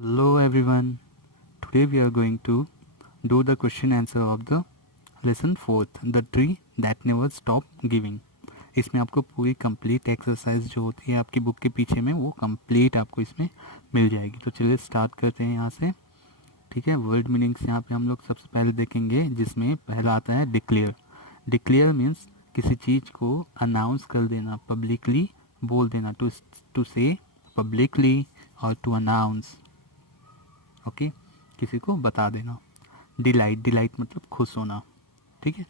Hello everyone. Today we are going to do the question answer of the lesson 4th, the tree that never stop giving. इसमें आपको पूरी complete exercise जो होती है आपकी book के पीछे में वो कंप्लीट आपको इसमें मिल जाएगी. तो चलिए स्टार्ट करते हैं यहाँ से. ठीक है, वर्ड मीनिंग्स यहाँ पे हम लोग सबसे पहले देखेंगे, जिसमें पहला आता है डिक्लेयर. डिक्लेयर मीन्स किसी चीज़ को अनाउंस कर देना, पब्लिकली बोल देना, टू से पब्लिकली और टू अनाउंस. ओके, किसी को बता देना. डिलाइट, डिलाइट मतलब खुश होना. ठीक है.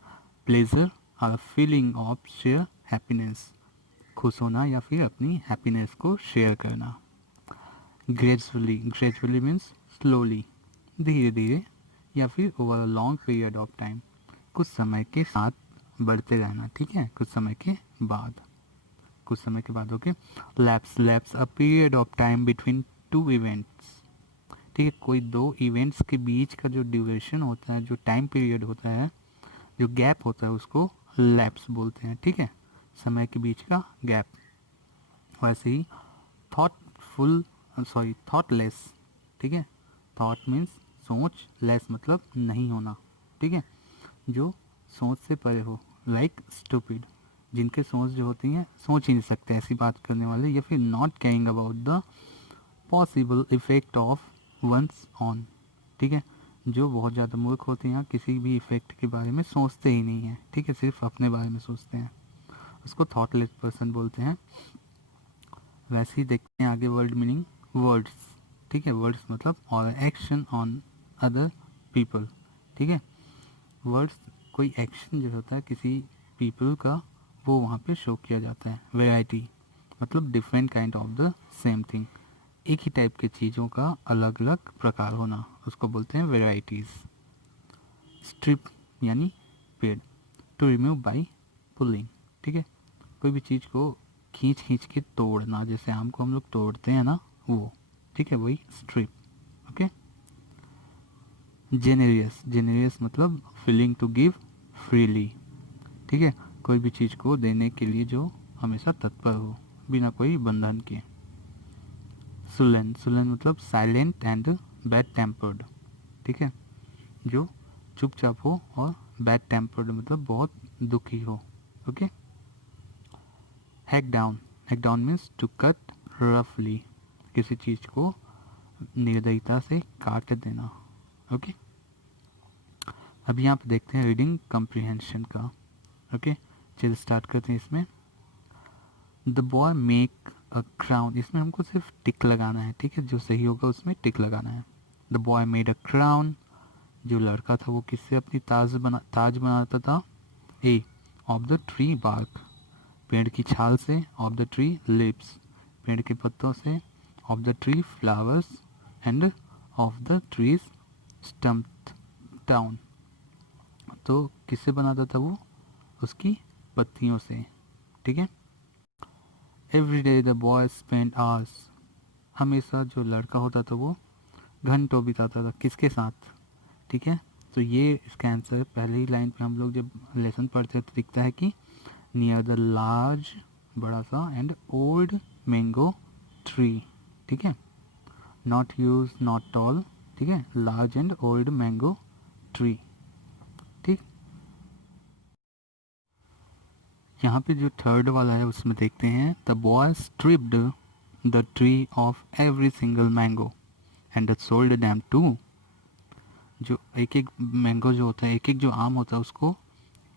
प्लेजर और फीलिंग ऑफ शेयर हैप्पीनेस, खुश होना या फिर अपनी हैप्पीनेस को शेयर करना. ग्रेजुअली, ग्रेजुअली मीन्स स्लोली, धीरे धीरे या फिर over a long period of time, कुछ समय के साथ बढ़ते रहना. ठीक है, कुछ समय के बाद, कुछ समय के बाद. Okay. Lapse, lapse a period of time between two events. ठीक है, कोई दो इवेंट्स के बीच का जो ड्यूरेशन होता है, जो टाइम पीरियड होता है, जो गैप होता है, उसको लैप्स बोलते हैं. ठीक है, समय के बीच का गैप. वैसे ही थॉटफुल, सॉरी थॉटलेस. ठीक है, थॉट मीन्स सोच, लेस मतलब नहीं होना. ठीक है, जो सोच से परे हो, लाइक स्टूपिड, जिनके सोच जो होती हैं सोच ही नहीं सकते ऐसी बात करने वाले, या फिर not caring about the possible effect of ones on. ठीक है, जो बहुत ज़्यादा मूर्ख होते हैं, किसी भी इफेक्ट के बारे में सोचते ही नहीं हैं. ठीक है, सिर्फ अपने बारे में सोचते हैं, उसको थॉटलेस पर्सन बोलते हैं. वैसे ही देखते हैं आगे वर्ड मीनिंग. वर्ड्स. ठीक है, वर्ड्स मतलब और एक्शन ऑन अदर पीपल. ठीक है, वर्ड्स कोई एक्शन जो होता है किसी पीपल का, वो वहाँ पे शो किया जाता है. वेराइटी मतलब different kind of the same thing, एक ही टाइप की चीज़ों का अलग अलग प्रकार होना, उसको बोलते हैं वेराइटीज़. स्ट्रिप यानी पेड़. To remove by pulling. ठीक है, कोई भी चीज़ को खींच खींच के तोड़ना, जैसे आम को हम लोग तोड़ते हैं ना, वो. ठीक है, वही स्ट्रिप. ओके. जेनेरियस, जेनेरियस मतलब फिलिंग टू गिव फ्रीली. ठीक है, कोई भी चीज़ को देने के लिए जो हमेशा तत्पर हो, बिना कोई बंधन के. सुलन, सुलन मतलब साइलेंट एंड बैड टेम्पर्ड. ठीक है, जो चुपचाप हो, और बैड टेम्पर्ड मतलब बहुत दुखी हो. Okay. Hack down, hack down means to cut रफली, किसी चीज़ को निर्दयता से काट देना. ओके. अब यहाँ पे देखते हैं रीडिंग कम्प्रीहेंशन का. ओके, चलिए स्टार्ट करते हैं इसमें. The boy make a crown, इसमें हमको सिर्फ टिक लगाना है. ठीक है, जो सही होगा उसमें टिक लगाना है. The boy made a crown, जो लड़का था वो किससे अपनी ताज बनाता था. ए, ऑफ द ट्री बार्क, पेड़ की छाल से. ऑफ द ट्री लिप्स, पेड़ के पत्तों से. Of the tree flowers, end of the trees stump down, तो किससे बनाता था वो, उसकी पत्तियों से. ठीक है. Every day the boy spend hours, हमेशा जो लड़का होता था वो घंटों बिताता था किसके साथ. ठीक है, तो ये इसका आंसर पहले ही लाइन पे हम लोग जब लेसन पढ़ते हैं तो दिखता है कि नियर द लार्ज, बड़ा सा, एंड ओल्ड मैंगो ट्री. ठीक है, नॉट ह्यूज नॉट टॉल. ठीक है, large and old mango tree. ठीक. यहाँ पे जो थर्ड वाला है उसमें देखते हैं. The boy stripped the tree of every single mango and sold them to, जो एक एक मैंगो जो होता है, एक एक जो आम होता है, उसको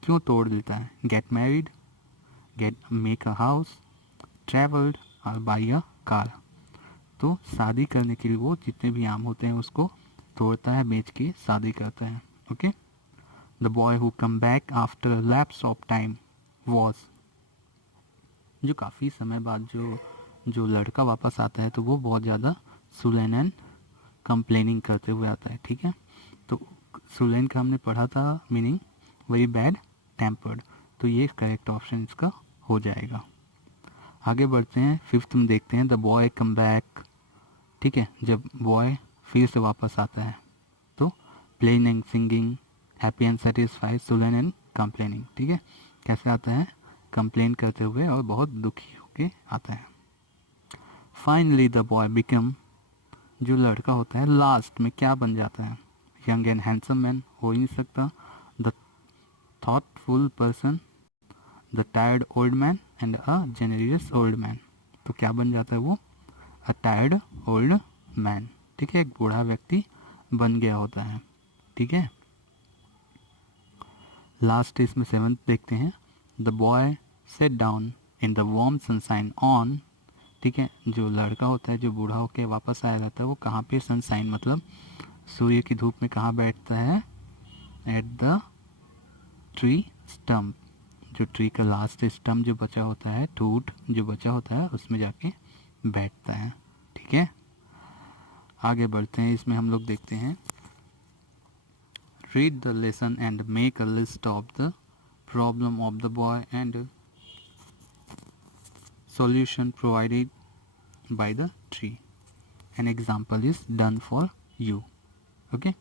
क्यों तोड़ देता है. Get married, gate make a house, travelled और बाई अ कार, तो शादी करने के लिए वो जितने भी आम होते हैं उसको तोड़ता है, बेच के शादी करता है. Okay. The boy who come back after a lapse of time was, जो काफ़ी समय बाद जो जो लड़का वापस आता है तो वो बहुत ज़्यादा सुलेन एंड कंप्लेनिंग करते हुए आता है. ठीक है, तो सुलेन का हमने पढ़ा था मीनिंग वेरी बैड टेम्पर्ड, तो ये करेक्ट ऑप्शन इसका हो जाएगा. आगे बढ़ते हैं. फिफ्थ में देखते हैं द बॉय कम बैक. ठीक है, जब बॉय फिर से वापस आता है तो playing and singing, happy and satisfied, sullen and complaining. ठीक है, कैसे आता है, कंप्लेन करते हुए और बहुत दुखी होके आता है. फाइनली द बॉय बिकम जो लड़का होता है लास्ट में क्या बन जाता है? यंग एंड हैंडसम मैन हो ही नहीं सकता, the thoughtful person, the tired old man and a generous old man. तो क्या बन जाता है वो? A tired old man. ठीक है, एक बूढ़ा व्यक्ति बन गया होता है। ठीक है, लास्ट इसमें सेवंथ देखते हैं। The boy sat down in the warm sunshine on. ठीक है, जो लड़का होता है जो बूढ़ा होकर वापस आया जाता है वो कहाँ पे सनसाइन मतलब सूर्य की धूप में कहाँ बैठता है? At the tree stump. जो ट्री का लास्ट स्टम्प जो बचा होता है, टूट जो बचा होता है, उसमें जाके बैठता है। ठीक है, आगे बढ़ते हैं। इसमें हम लोग देखते हैं, read the lesson and make a list of the problem of the boy and solution provided by the tree. An example is done for you. Okay?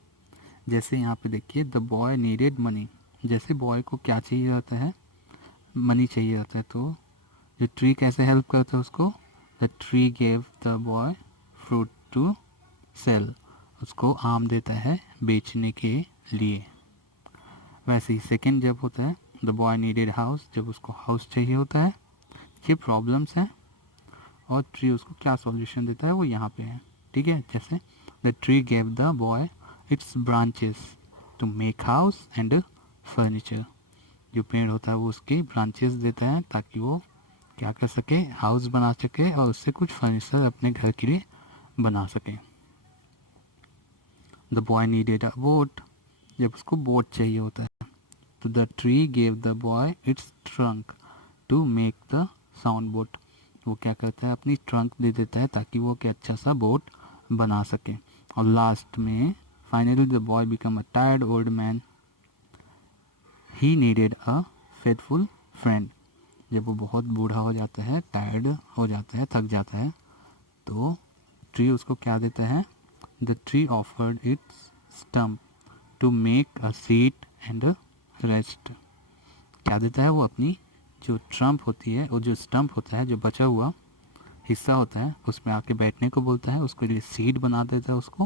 जैसे यहाँ पे देखिए, द बॉय नीडेड मनी। जैसे बॉय को क्या चाहिए होता है? मनी चाहिए होता है। तो जो ट्री कैसे हेल्प करता है उसको? The tree gave the boy fruit to sell. उसको आम देता है बेचने के लिए। वैसे ही सेकेंड जब होता है, द बॉय नीडेड हाउस। जब उसको हाउस चाहिए होता है। ये प्रॉब्लम्स हैं और ट्री उसको क्या सॉल्यूशन देता है वो यहाँ पे है। ठीक है, जैसे the tree gave the boy its branches to make house and furniture. जो पेड़ होता है वो उसकी ब्रांचेस देता है ताकि वो क्या कर सके? हाउस बना सके और उससे कुछ फर्नीचर अपने घर के लिए बना सके। The boy needed a boat. जब उसको बोट चाहिए होता है तो the tree gave the boy its trunk to make the sound boat. वो क्या करता है? अपनी ट्रंक दे देता है ताकि वो क्या अच्छा सा बोट बना सके। और लास्ट में finally the boy become a tired old man, he needed a faithful friend. जब वो बहुत बूढ़ा हो जाता है, टायर्ड हो जाता है, थक जाता है, तो ट्री उसको क्या देता है? The tree offered its stump to make a seat and rest. क्या देता है वो? अपनी जो ट्रम्प होती है, वो जो स्टम्प होता है, जो बचा हुआ हिस्सा होता है, उसमें आके बैठने को बोलता है, उसके लिए सीट बना देता है उसको,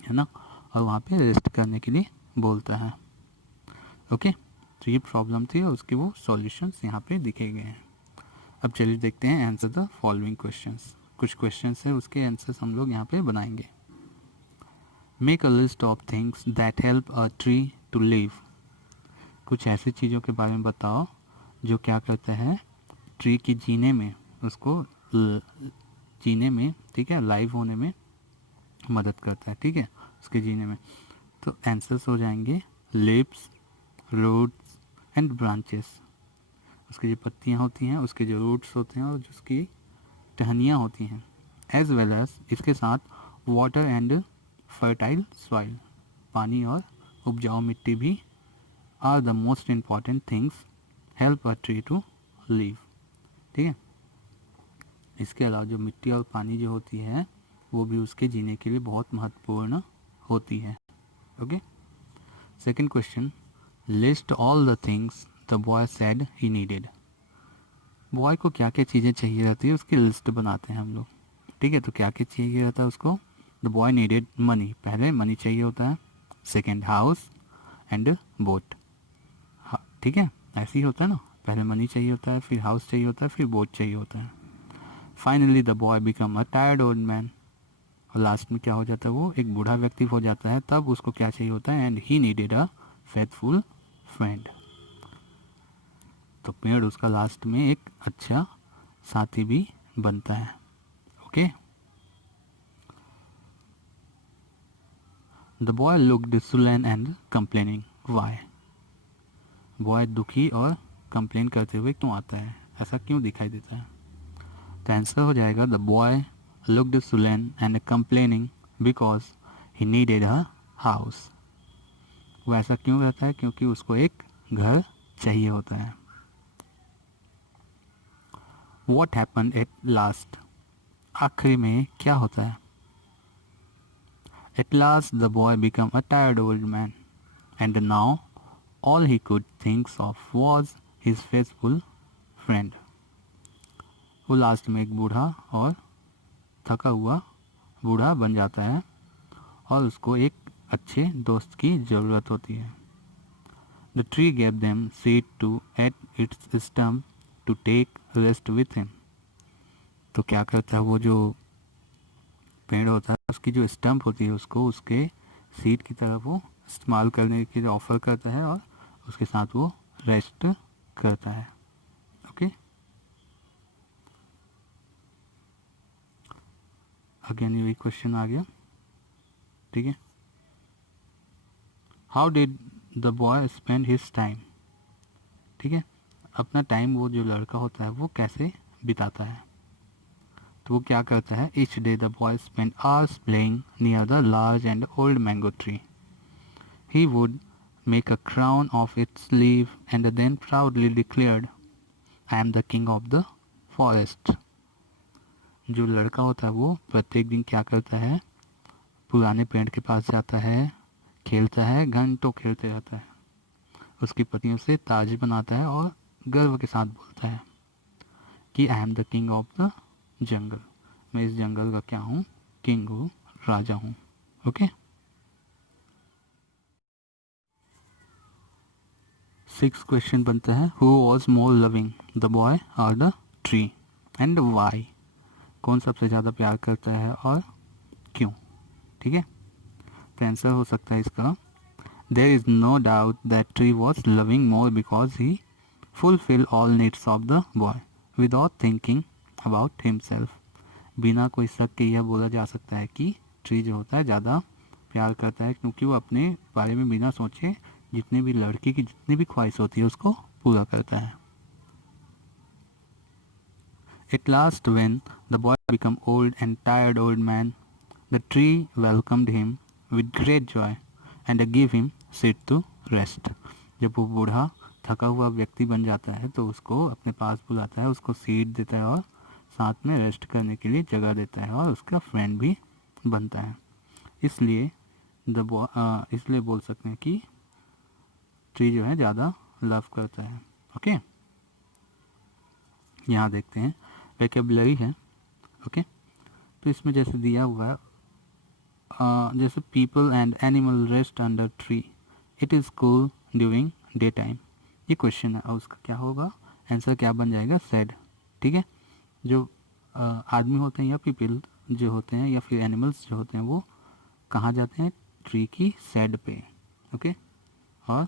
है ना, और वहाँ पे रेस्ट करने के लिए बोलता है। ओके, तो ये प्रॉब्लम थी और उसके वो सॉल्यूशंस यहाँ पे दिखे गए हैं। अब चलिए देखते हैं आंसर द फॉलोइंग क्वेश्चंस। कुछ क्वेश्चंस है, उसके आंसर्स हम लोग यहाँ पे बनाएंगे। Make a list of things that help a tree to live. कुछ ऐसी चीज़ों के बारे में बताओ जो क्या करता है? ट्री की जीने में, उसको जीने में, ठीक है, लाइव होने में मदद करता है। ठीक है, उसके जीने में। तो आंसर्स हो जाएंगे लिप्स, रूट्स एंड ब्रांचेस। उसकी जो पत्तियाँ होती हैं, उसके जो रूट्स होते हैं और जो उसकी टहनियाँ होती हैं, एज वेल एज इसके साथ वाटर एंड फर्टाइल सॉइल, पानी और उपजाऊ मिट्टी भी are the most important things help a tree to live. ठीक है, इसके अलावा जो मिट्टी और पानी जो होती है वो भी उसके जीने के लिए बहुत महत्वपूर्ण होती है। Okay, second question, list all the things the boy said he needed. Boy को क्या क्या चीज़ें चाहिए रहती है उसकी लिस्ट बनाते हैं हम लोग। ठीक है, तो क्या क्या चाहिए रहता है उसको? द बॉय नीडेड मनी, पहले मनी चाहिए होता है। Second house and boat. ठीक है, ऐसे ही होता है ना, पहले मनी चाहिए होता है, फिर हाउस चाहिए होता है, फिर बोट चाहिए होता है। Finally the boy become a tired old man. और लास्ट में क्या हो जाता है? वो एक बूढ़ा व्यक्ति हो जाता है, तब उसको क्या चाहिए होता है? And he needed a faithful friend. तो पेड़ उसका लास्ट में एक अच्छा साथी भी बनता है। Okay, the boy looked sullen and complaining, why. Boy दुखी और कंप्लेन करते हुए क्यों आता है? ऐसा क्यों दिखाई देता है? तो आंसर हो जाएगा the boy looked sullen and complaining because he needed a house. वो ऐसा क्यों रहता है? क्योंकि उसको एक घर चाहिए होता है। वॉट हैपन एट लास्ट, आखिरी में क्या होता है? At last the boy become a tired old man and now all he could thinks of was his faithful friend. वो लास्ट में एक बूढ़ा और थका हुआ बूढ़ा बन जाता है और उसको एक अच्छे दोस्त की ज़रूरत होती है। The tree gave them seed to at its stump to take rest with him। तो क्या करता है वो जो पेड़ होता है उसकी जो स्टम्प होती है उसको उसके सीड की तरह वो इस्तेमाल करने के लिए ऑफ़र करता है और उसके साथ वो रेस्ट करता है। ओके, अगेन यही क्वेश्चन आ गया। ठीक है, how did the boy spend his time. ठीक है, अपना टाइम वो जो लड़का होता है वो कैसे बिताता है। तो वो क्या करता है, each day the boy spend hours playing near the large and old mango tree. He would make a crown of its leaf and then proudly declared, I am the king of the forest। जो लड़का होता है वो प्रत्येक दिन क्या करता है, पुराने पेड़ के पास जाता है, खेलता है, घंटों खेलते रहता है, उसकी पत्नियों से ताज बनाता है और गर्व के साथ बोलता है कि I am the king of the jungle, मैं इस जंगल का क्या हूँ, किंग हूँ, राजा हूँ। ओके, 6 क्वेश्चन बनता है, who was more loving the boy और द ट्री एंड वाई। कौन सबसे ज़्यादा प्यार करता है और क्यों। ठीक है, तो आंसर हो सकता है इसका, there is no doubt that tree was loving more because he fulfill all needs of the boy without thinking about himself. बिना कोई शक के यह बोला जा सकता है कि ट्री जो होता है ज़्यादा प्यार करता है क्योंकि वो अपने बारे में बिना सोचे जितने भी लड़के की जितनी भी ख्वाहिश होती है उसको पूरा करता है। At last, when the boy became old and tired old man, the tree welcomed him with great joy and gave him seat to rest। जब वो बूढ़ा थका हुआ व्यक्ति बन जाता है तो उसको अपने पास बुलाता है, उसको सीट देता है और साथ में रेस्ट करने के लिए जगह देता है और उसका फ्रेंड भी बनता है। इसलिए इसलिए बोल सकते हैं कि ट्री जो है ज़्यादा लव करता है। ओके, यहाँ देखते हैं वेकेबलरी है। ओके, तो इसमें जैसे दिया हुआ है जैसे people and animal rest under tree, it is cool during day time. ये क्वेश्चन है और उसका क्या होगा, आंसर क्या बन जाएगा, सेड। ठीक है, जो आदमी होते हैं या पीपल जो होते हैं या फिर एनिमल्स जो होते हैं वो कहाँ जाते हैं, ट्री की सेड पे। ओके, और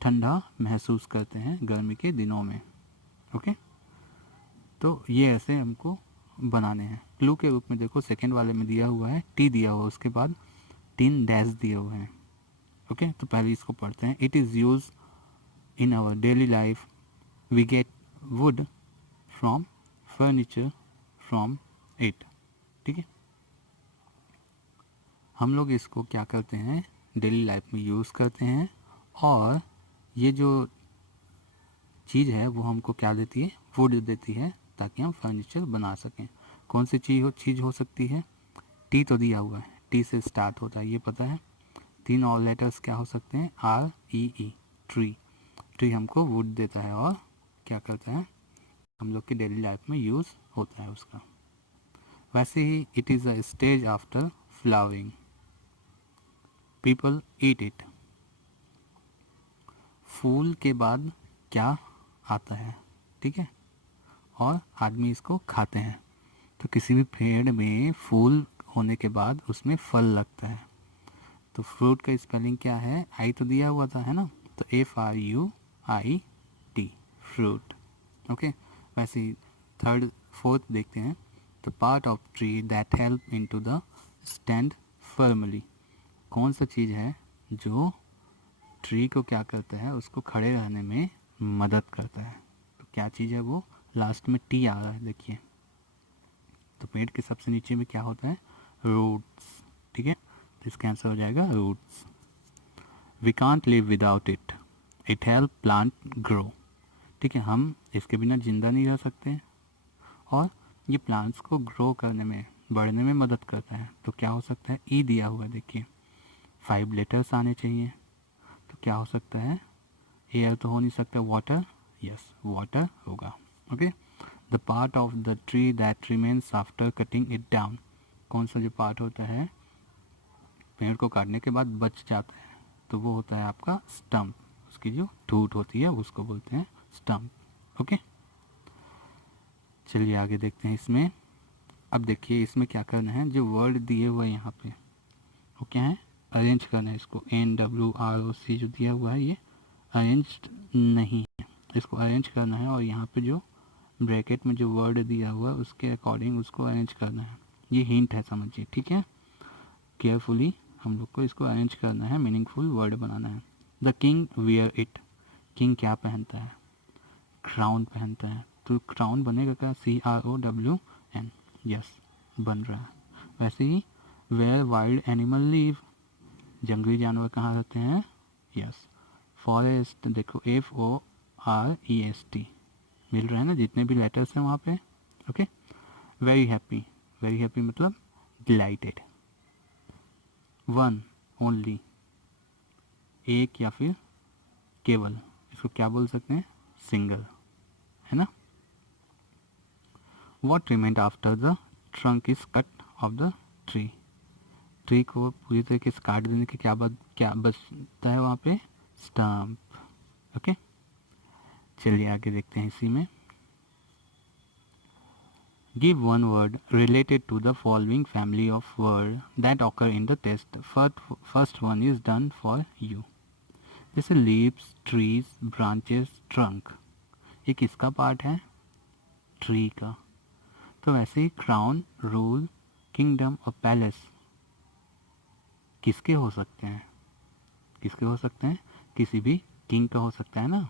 ठंडा महसूस करते हैं गर्मी के दिनों में। ओके, तो ये ऐसे हमको बनाने हैं। क्लू के रूप में देखो सेकंड वाले में दिया हुआ है टी दिया हुआ, उसके बाद 3 डैश दिए हुए हैं। ओके, तो पहले इसको पढ़ते हैं। It is use in our daily life, we get wood from furniture from it. ठीक है, हम लोग इसको क्या करते हैं, डेली लाइफ में यूज़ करते हैं और ये जो चीज़ है वो हमको क्या देती है, वुड देती है ताकि हम फर्नीचर बना सकें। कौन सी चीज़ हो सकती है, टी तो दिया हुआ है, टी से स्टार्ट होता है ये पता है। 3 और लेटर्स क्या हो सकते हैं, आर ई ई, ट्री। ट्री हमको वुड देता है और क्या करता है, हम लोग की डेली लाइफ में यूज़ होता है उसका। वैसे ही it is a stage after flowering, people eat it. फूल के बाद क्या आता है, ठीक है, और आदमी इसको खाते हैं। तो किसी भी पेड़ में फूल होने के बाद उसमें फल लगता है। तो फ्रूट का स्पेलिंग क्या है, आई तो दिया हुआ था है ना, तो FRUIT, फ्रूट। ओके, वैसे ही फोर्थ देखते हैं, the part of tree that help into the stand firmly. कौन सा चीज़ है जो ट्री को क्या करता है, उसको खड़े रहने में मदद करता है। तो क्या चीज़ है वो, लास्ट में टी आ रहा है देखिए, तो पेड़ के सबसे नीचे में क्या होता है, रूट्स। ठीक है, तो इसका आंसर हो जाएगा roots. We can't live without it, it help plant grow. ठीक है, हम इसके बिना जिंदा नहीं रह सकते और ये प्लांट्स को ग्रो करने में, बढ़ने में मदद करता है। तो क्या हो सकता है, ई दिया हुआ है देखिए, 5 लेटर्स आने चाहिए। तो क्या हो सकता है, एयर तो हो नहीं सकता, वाटर, यस वाटर होगा। Okay, the part of the tree that remains after cutting it down, कौन सा जो पार्ट होता है पेड़ को काटने के बाद बच जाता है, तो वो होता है आपका स्टम्प। उसकी जो ठूट होती है उसको बोलते हैं स्टम्प। ओके, चलिए आगे देखते हैं इसमें। अब देखिए इसमें क्या करना है, जो वर्ड दिए हुए हैं यहाँ पे वो क्या है, अरेंज करना है इसको। NWROC जो दिया हुआ है ये अरेंज्ड नहीं है, इसको अरेंज करना है। और यहाँ पे जो ब्रैकेट में जो वर्ड दिया हुआ है उसके अकॉर्डिंग उसको अरेंज करना है। ये हिंट है, समझिए, ठीक है। केयरफुली हम लोग को इसको अरेंज करना है, मीनिंगफुल वर्ड बनाना है। The king wear it, king क्या पहनता है, क्राउन पहनता है। तो क्राउन बनेगा क्या, CROWN, यस बन रहा है। वैसे ही वेयर वाइल्ड एनिमल लिव, जंगली जानवर कहाँ रहते हैं, यस फॉरेस्ट। देखो FOREST मिल रहा है ना, जितने भी लेटर्स हैं वहाँ पे। Okay, very happy, very happy मतलब डिलाइटेड। वन ओनली, एक या फिर केवल, इसको क्या बोल सकते हैं, सिंगल, है ना। What remained after the trunk is cut off the tree, tree को पूरी तरीके से काट देने के क्या बचता है वहाँ पे, स्टम्प। ओके, चलिए आगे देखते हैं इसी में। Give one word related to the following family of word that occur in the test, first one is done for you. जैसे लीव्स, ट्रीज, ब्रांचेस, ट्रंक, ये किसका पार्ट है, ट्री का। तो वैसे ही क्राउन, रूल, किंगडम और पैलेस किसके हो सकते हैं, किसके हो सकते हैं, किसी भी किंग का हो सकता है ना।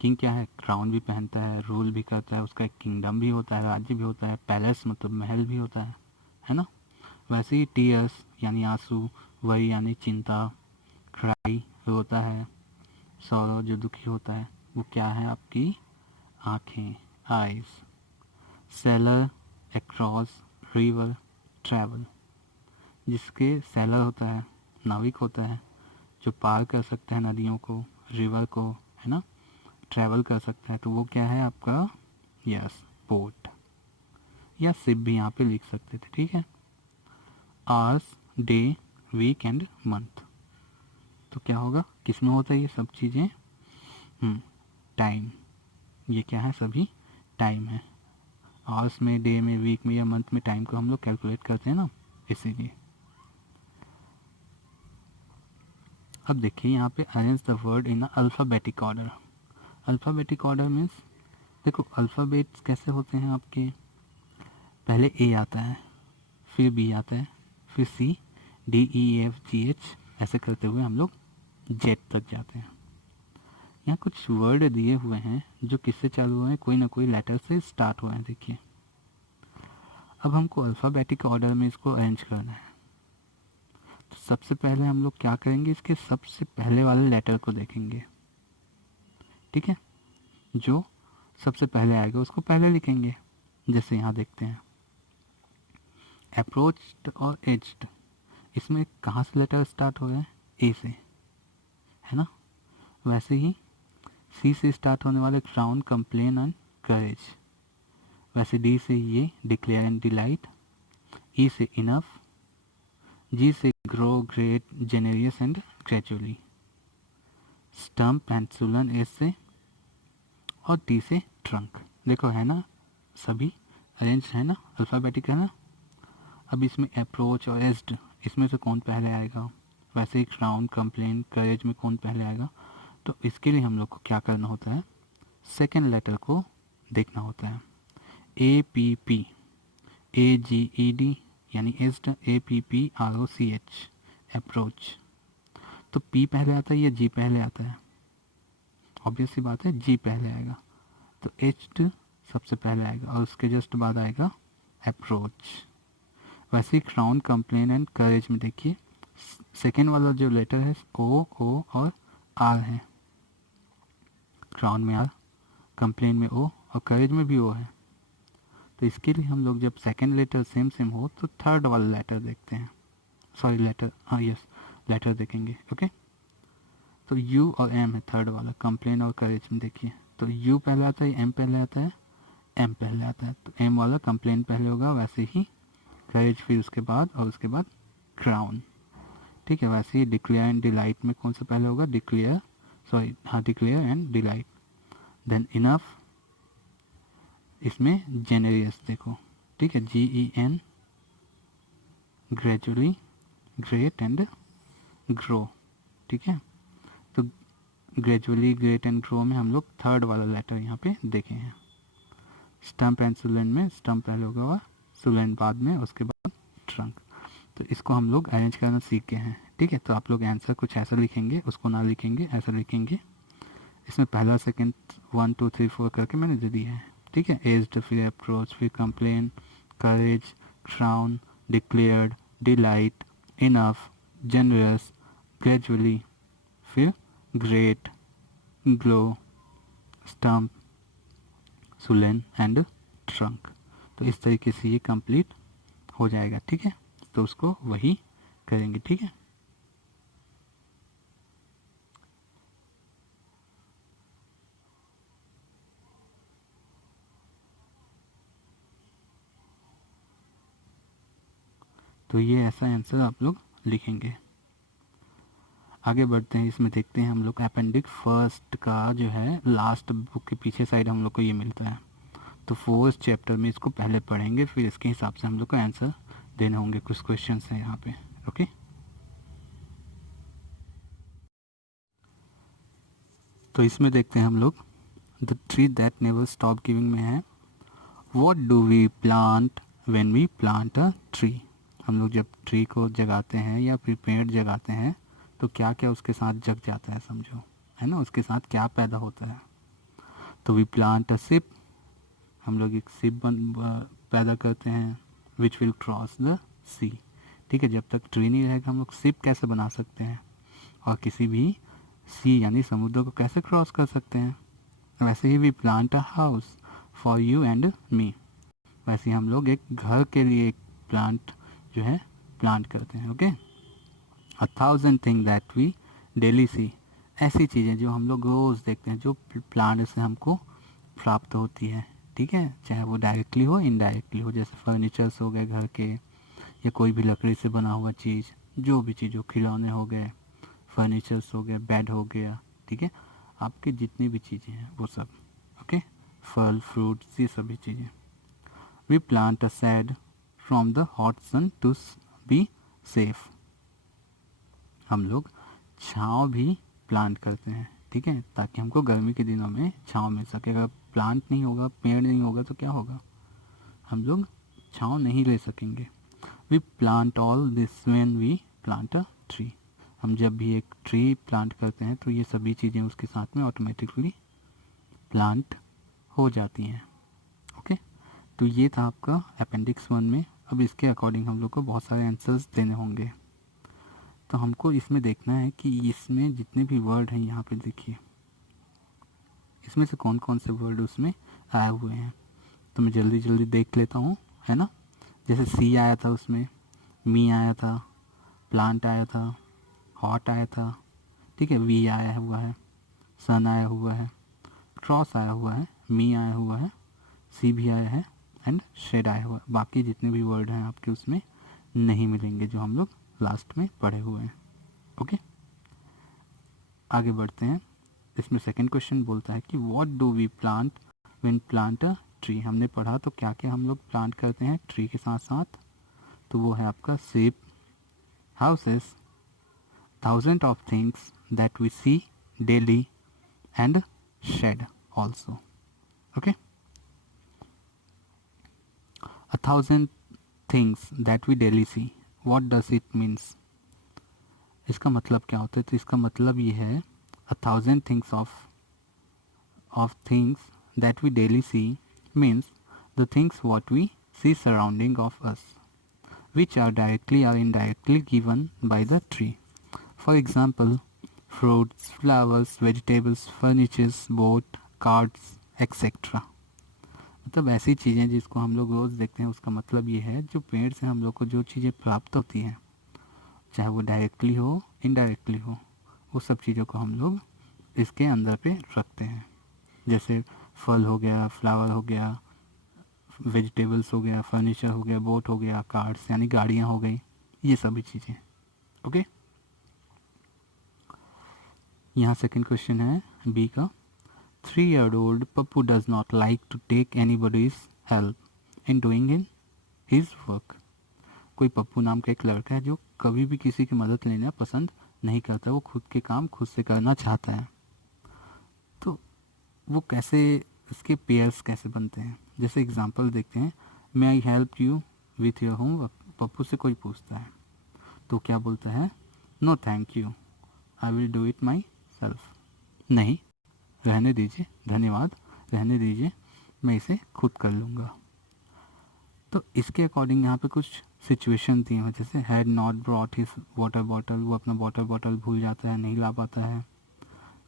किंग क्या है, क्राउन भी पहनता है, रूल भी करता है, उसका एक किंगडम भी होता है, राज्य भी होता है, पैलेस मतलब महल भी होता है ना। वैसे ही टीयर्स यानी आंसू, वरी यानी चिंता, क्राई रोता है, सौरव जो दुखी होता है वो क्या है, आपकी आँखें, eyes. Seller, across, river, travel, जिसके सेलर होता है, नाविक होता है, जो पार कर सकता है नदियों को, रिवर को, है ना, ट्रैवल कर सकता है, तो वो क्या है आपका, यस पोर्ट, या शिप भी यहाँ पे लिख सकते थे, ठीक है। Hours, day, week and month, तो क्या होगा, किस में होता है ये सब चीज़ें, टाइम, ये क्या है, सभी टाइम है। आवर्स में, डे में, वीक में या मंथ में टाइम को हम लोग कैलकुलेट करते हैं ना, इसीलिए। अब देखिए यहाँ पे arrange the word in alphabetic order. Alphabetic order means, देखो अल्फ़ाबेट्स कैसे होते हैं आपके, पहले ए आता है, फिर बी आता है, फिर C, D, E, F, G, H, ऐसे करते हुए हम लोग जेड तक जाते हैं। यहाँ कुछ वर्ड दिए हुए हैं जो किससे चालू हुए हैं, कोई ना कोई लेटर से स्टार्ट हुए हैं, देखिए। अब हमको अल्फ़ाबेटिक ऑर्डर में इसको अरेंज करना है। तो सबसे पहले हम लोग क्या करेंगे, इसके सबसे पहले वाले लेटर को देखेंगे, ठीक है। जो सबसे पहले आएगा उसको पहले लिखेंगे। जैसे यहाँ देखते हैं अप्रोच्ड और एज्ड, इसमें कहाँ से लेटर स्टार्ट हो रहे हैं, ए से, है ना। वैसे ही सी से स्टार्ट होने वाले क्राउन, कंप्लेन एंड करेज, वैसे डी से ये डिक्लेयर एंड डिलाइट, ई से इनफ, जी से grow, great, generous and gradually, stump and sullen S से, और टी से ट्रंक। देखो है ना, सभी अरेंज है ना, अल्फ़ाबेटिक है ना। अब इसमें अप्रोच और एज्ड, इसमें से कौन पहले आएगा, वैसे ही क्राउन, कंप्लेन, करेज में कौन पहले आएगा। तो इसके लिए हम लोग को क्या करना होता है, सेकेंड लेटर को देखना होता है। APP, AGED यानी एज्ड, APPROCH अप्रोच। तो P पहले आता है या G पहले आता है, ऑब्वियस सी बात है G पहले आएगा। तो एज्ड सबसे पहले आएगा और उसके जस्ट बाद आएगा अप्रोच। वैसे ही क्राउन, कंप्लेन एंड करेज में देखिए सेकेंड वाला जो लेटर है O और R है। क्राउन में R, कंप्लेन में O और करेज में भी O है। तो इसके लिए हम लोग जब सेकेंड लेटर सेम सेम हो तो थर्ड वाला लेटर देखते हैं, सॉरी लेटर, हाँ यस लेटर देखेंगे। ओके, तो U और M है थर्ड वाला, कंप्लेन और करेज में देखिए। तो U पहले आता है, M पहले आता है, M पहले आता है। तो M वाला कंप्लेन पहले होगा, वैसे ही करेज फिर उसके बाद, और उसके बाद क्राउन। ठीक है, वैसे ही डिक्लेयर एंड डिलाइट में कौन सा पहले होगा? डिक्लेयर, सॉरी हाँ, declare and delight. Than enough, इसमें जेनेरियस देखो, ठीक है, GEN, gradually, great and grow. ठीक है, तो ग्रेजुअली, ग्रेट एंड ग्रो में हम लोग थर्ड वाला लेटर यहाँ पे देखे हैं। स्टम्प एंड सुलेंट में स्टम्प पहले होगा, सुलेंट बाद में, उसके बाद ट्रंक। तो इसको हम लोग अरेंज करना सीख गए हैं। ठीक है, तो आप लोग आंसर कुछ ऐसा लिखेंगे, उसको ना लिखेंगे, ऐसा लिखेंगे। इसमें पहला सेकंड 1 2 3 4 करके मैंने दे दिया है। ठीक है, एज्ड, फिर अप्रोच, फिर complain, courage, crown, declared, delight, enough, generous, gradually, फिर great, glow, stump, sullen and trunk. तो इस तरीके से ये कंप्लीट हो जाएगा। ठीक है, तो उसको वही करेंगे। ठीक है, तो ये ऐसा आंसर आप लोग लिखेंगे। आगे बढ़ते हैं, इसमें देखते हैं हम लोग अपेंडिक्स फर्स्ट का जो है लास्ट बुक के पीछे साइड हम लोग को ये मिलता है। तो फोर्थ चैप्टर में इसको पहले पढ़ेंगे, फिर इसके हिसाब से हम लोग को आंसर देने होंगे। कुछ क्वेश्चन हैं यहाँ पे। ओके, तो इसमें देखते हैं हम लोग the tree that never stop giving में है what do we plant when we plant a tree. हम लोग जब ट्री को जगाते हैं या फिर पेड़ जगाते हैं तो क्या क्या उसके साथ जग जाता है, समझो, है ना, उसके साथ क्या पैदा होता है। तो वी प्लांट अ शिप, हम लोग एक शिप पैदा करते हैं, विच विल क्रॉस द सी। ठीक है, जब तक ट्री नहीं रहेगा हम लोग शिप कैसे बना सकते हैं, और किसी भी सी यानी समुद्र को कैसे क्रॉस कर सकते हैं। वैसे ही we plant a house for you and me, वैसे ही हम लोग एक घर के लिए एक प्लांट जो है प्लांट करते हैं। Okay, 1,000 thing that we daily see, ऐसी चीज़ें जो हम लोग रोज़ देखते हैं, जो प्लांट से हमको प्राप्त होती है। ठीक है, चाहे वो डायरेक्टली हो इनडायरेक्टली हो, जैसे फर्नीचर्स हो गए घर के, या कोई भी लकड़ी से बना हुआ चीज़, जो भी चीज़ हो, खिलौने हो गए, फर्नीचर्स हो गए, बेड हो गया। ठीक है, आपके जितनी भी चीज़ें हैं वो सब। ओके, फल फ्रूट्स, ये सभी चीज़ें। We plant a shade from the hot sun to be safe, हम लोग छाँव भी प्लांट करते हैं। ठीक है, ताकि हमको गर्मी के दिनों में छाँव मिल सके। अगर प्लांट नहीं होगा, पेड़ नहीं होगा, तो क्या होगा, हम लोग छाँव नहीं ले सकेंगे। We plant all this when we plant a tree, हम जब भी एक ट्री प्लांट करते हैं तो ये सभी चीज़ें उसके साथ में ऑटोमेटिकली प्लांट हो जाती हैं। ओके, तो ये था आपका अपेंडिक्स 1 में। अब इसके अकॉर्डिंग हम लोग को बहुत सारे आंसर्स देने होंगे। तो हमको इसमें देखना है कि इसमें जितने भी वर्ड हैं, यहाँ पे देखिए इसमें से कौन कौन से वर्ड उसमें आए हुए हैं। तो मैं जल्दी जल्दी देख लेता हूँ, है ना। जैसे सी आया था उसमें, मी आया था, प्लांट आया था, हॉट आया था। ठीक है, वी आया हुआ है, सन आया हुआ है, क्रॉस आया हुआ है, मी आया हुआ है, सी भी आया है, एंड शेड आया हुआ है। बाकी जितने भी वर्ड हैं आपके उसमें नहीं मिलेंगे, जो हम लोग लास्ट में पढ़े हुए हैं। ओके, आगे बढ़ते हैं। इसमें सेकंड क्वेश्चन बोलता है कि what do we plant when plant a tree. हमने पढ़ा तो क्या क्या हम लोग प्लांट करते हैं ट्री के साथ साथ। तो वो है आपका ship, houses, thousand of things that we see daily, and shade also. Okay, 1,000 things that we daily see, what does it means. इसका मतलब क्या होता है? तो इसका मतलब ये है 1,000 things of things that we daily see means the things what we see surrounding of us, which are directly or indirectly given by the tree. For example, fruits, flowers, vegetables, furnitures, boat, cards, etc. मतलब ऐसी चीज़ें जिसको हम लोग रोज़ देखते हैं, उसका मतलब ये है जो पेड़ से हम लोग को जो चीज़ें प्राप्त होती हैं, चाहे वो डायरेक्टली हो इनडायरेक्टली हो, वो सब चीज़ों को हम लोग इसके अंदर पे रखते हैं। जैसे फल हो गया, फ्लावर हो गया, वेजिटेबल्स हो गया, फर्नीचर हो गया, बोट हो गया, कार्स यानी गाड़ियाँ हो गई, ये सभी चीज़ें। ओके, यहाँ सेकंड क्वेश्चन है बी का। 3-year-old Pappu does not like to take anybody's help in doing in his work. कोई पप्पू नाम का एक लड़का है जो कभी भी किसी की मदद लेना पसंद नहीं करता, वो खुद के काम खुद से करना चाहता है। तो वो कैसे, इसके पेयर्स कैसे बनते हैं, जैसे एग्जांपल देखते हैं। May I help you with your homework. Pappu से कोई पूछता है तो क्या बोलता है, no thank you, I will do it myself. नहीं, रहने दीजिए, धन्यवाद, रहने दीजिए, मैं इसे खुद कर लूँगा। तो इसके अकॉर्डिंग यहाँ पे कुछ सिचुएशन थी, जैसे had not brought his water bottle, वो अपना वाटर बॉटल भूल जाता है, नहीं ला पाता है।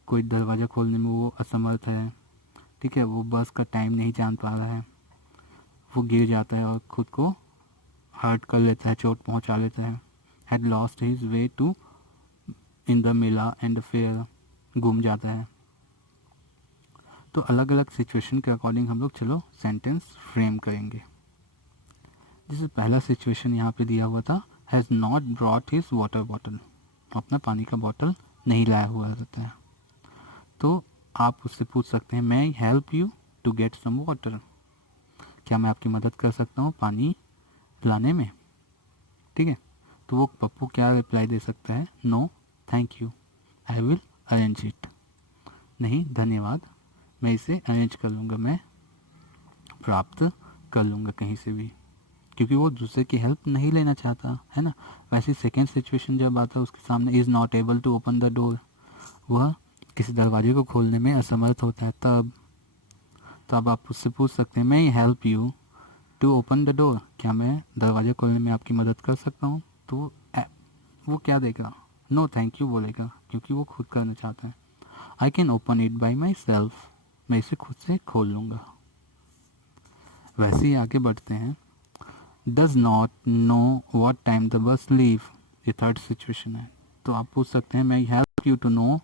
कोई दरवाज़ा खोलने में वो असमर्थ है, ठीक है, वो बस का टाइम नहीं जान पा रहा है, वो गिर जाता है और खुद को हर्ट कर लेता है, चोट पहुंचा लेता है। Had lost his way to in the mela and fair, गुम जाता है। तो अलग अलग सिचुएशन के अकॉर्डिंग हम लोग चलो सेंटेंस फ्रेम करेंगे। जैसे पहला सिचुएशन यहाँ पे दिया हुआ था, has not brought his water bottle, अपना पानी का बॉटल नहीं लाया हुआ रहता है। तो आप उससे पूछ सकते हैं, मैं help you to get some water, क्या मैं आपकी मदद कर सकता हूँ पानी लाने में, ठीक है। तो वो पप्पू क्या रिप्लाई दे सकता है, no thank you, I will arrange it. नहीं धन्यवाद, मैं इसे अरेंज कर लूँगा, मैं प्राप्त कर लूँगा कहीं से भी, क्योंकि वो दूसरे की हेल्प नहीं लेना चाहता है ना। वैसे सेकेंड सिचुएशन जब आता है उसके सामने, is not able to open the door, वह किसी दरवाजे को खोलने में असमर्थ होता है, तब आप उससे पूछ सकते हैं, मैं help you to open the door, क्या मैं दरवाज़ा खोलने में आपकी मदद कर सकता हूँ। तो वो क्या देगा, नो थैंक यू बोलेगा, क्योंकि वो खुद करना चाहता है। I can open it by my self, मैं इसे खुद से खोल लूँगा। वैसे ही आगे बढ़ते हैं। Does not know what time the bus leave, ये थर्ड सिचुएशन है। तो आप पूछ सकते हैं, मैं help you to know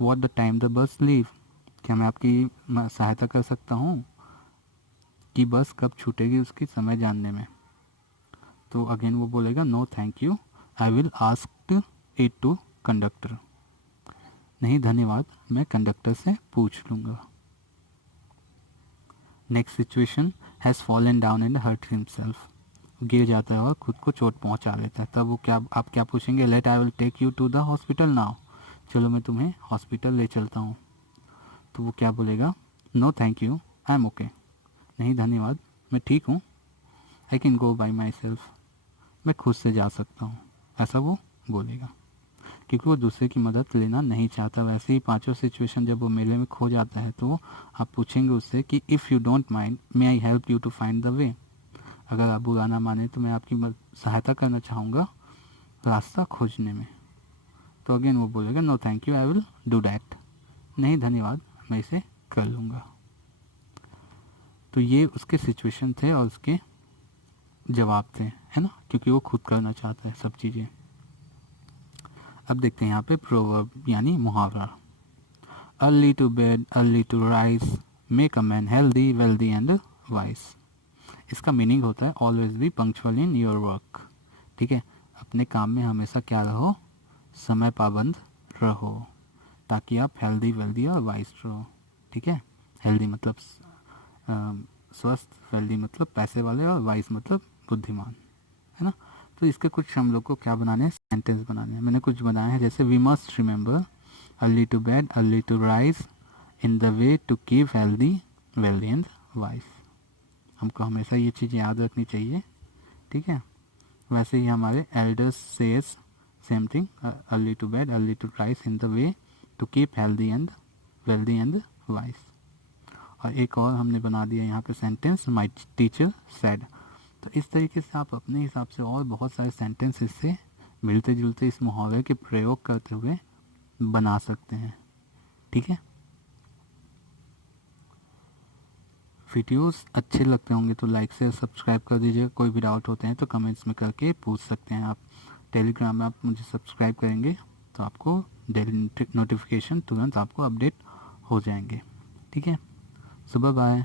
what the time the bus leave, क्या मैं आपकी सहायता कर सकता हूँ कि बस कब छूटेगी उसकी समय जानने में। तो अगेन वो बोलेगा, no thank you, I will ask it to conductor, नहीं धन्यवाद, मैं कंडक्टर से पूछ लूँगा। Next situation, has fallen down and hurt himself, गिर जाता है और खुद को चोट पहुंचा लेता है। तब वो क्या, आप क्या पूछेंगे, let I will take you to the hospital now, चलो मैं तुम्हें हॉस्पिटल ले चलता हूँ। तो वो क्या बोलेगा, no thank you, I am okay, नहीं धन्यवाद, मैं ठीक हूँ, I can go by my self, मैं खुद से जा सकता हूँ, ऐसा वो बोलेगा, क्योंकि वो दूसरे की मदद लेना नहीं चाहता। वैसे ही पांचों सिचुएशन जब वो मेले में खो जाता है तो आप पूछेंगे उससे कि if you don't mind may I help you to find the way, अगर आप बुरा ना माने तो मैं आपकी सहायता करना चाहूँगा रास्ता खोजने में। तो अगेन वो बोलेगा, no thank you, I will do that, नहीं धन्यवाद, मैं इसे कर लूँगा। तो ये उसके सिचुएशन थे और उसके जवाब थे, है ना, क्योंकि वो खुद करना चाहता है सब चीज़ें। अब देखते हैं यहाँ पे प्रोवर्ब यानी मुहावरा। Early to bed early to rise make a man healthy wealthy and wise. इसका मीनिंग होता है always be punctual in your work, ठीक है, अपने काम में हमेशा क्या रहो, समय पाबंद रहो, ताकि आप हेल्दी वेल्दी और वाइज रहो, ठीक है। हेल्दी मतलब स्वस्थ, वेल्दी मतलब पैसे वाले, और वाइज मतलब बुद्धिमान, है ना। तो इसके कुछ हम लोग को क्या बनाने हैं, सेंटेंस बनाने हैं। मैंने कुछ बनाए हैं, जैसे we must remember early to bed early to rise in the way to keep healthy wealthy and wise. हमको हमेशा ये चीज़ याद रखनी चाहिए, ठीक है। वैसे ही हमारे elders says same thing, early to bed early to rise in the way to keep healthy and wealthy and wise. और एक और हमने बना दिया यहाँ पे सेंटेंस, माई टीचर सेड। तो इस तरीके से आप अपने हिसाब से और बहुत सारे सेंटेंस इससे मिलते जुलते इस मुहावरे के प्रयोग करते हुए बना सकते हैं, ठीक है। वीडियोस अच्छे लगते होंगे तो लाइक से सब्सक्राइब कर दीजिएगा। कोई भी डाउट होते हैं तो कमेंट्स में करके पूछ सकते हैं आप। टेलीग्राम में आप मुझे सब्सक्राइब करेंगे तो आपको डेली नोटिफिकेशन तुरंत आपको अपडेट हो जाएंगे, ठीक है। सुबह बाय।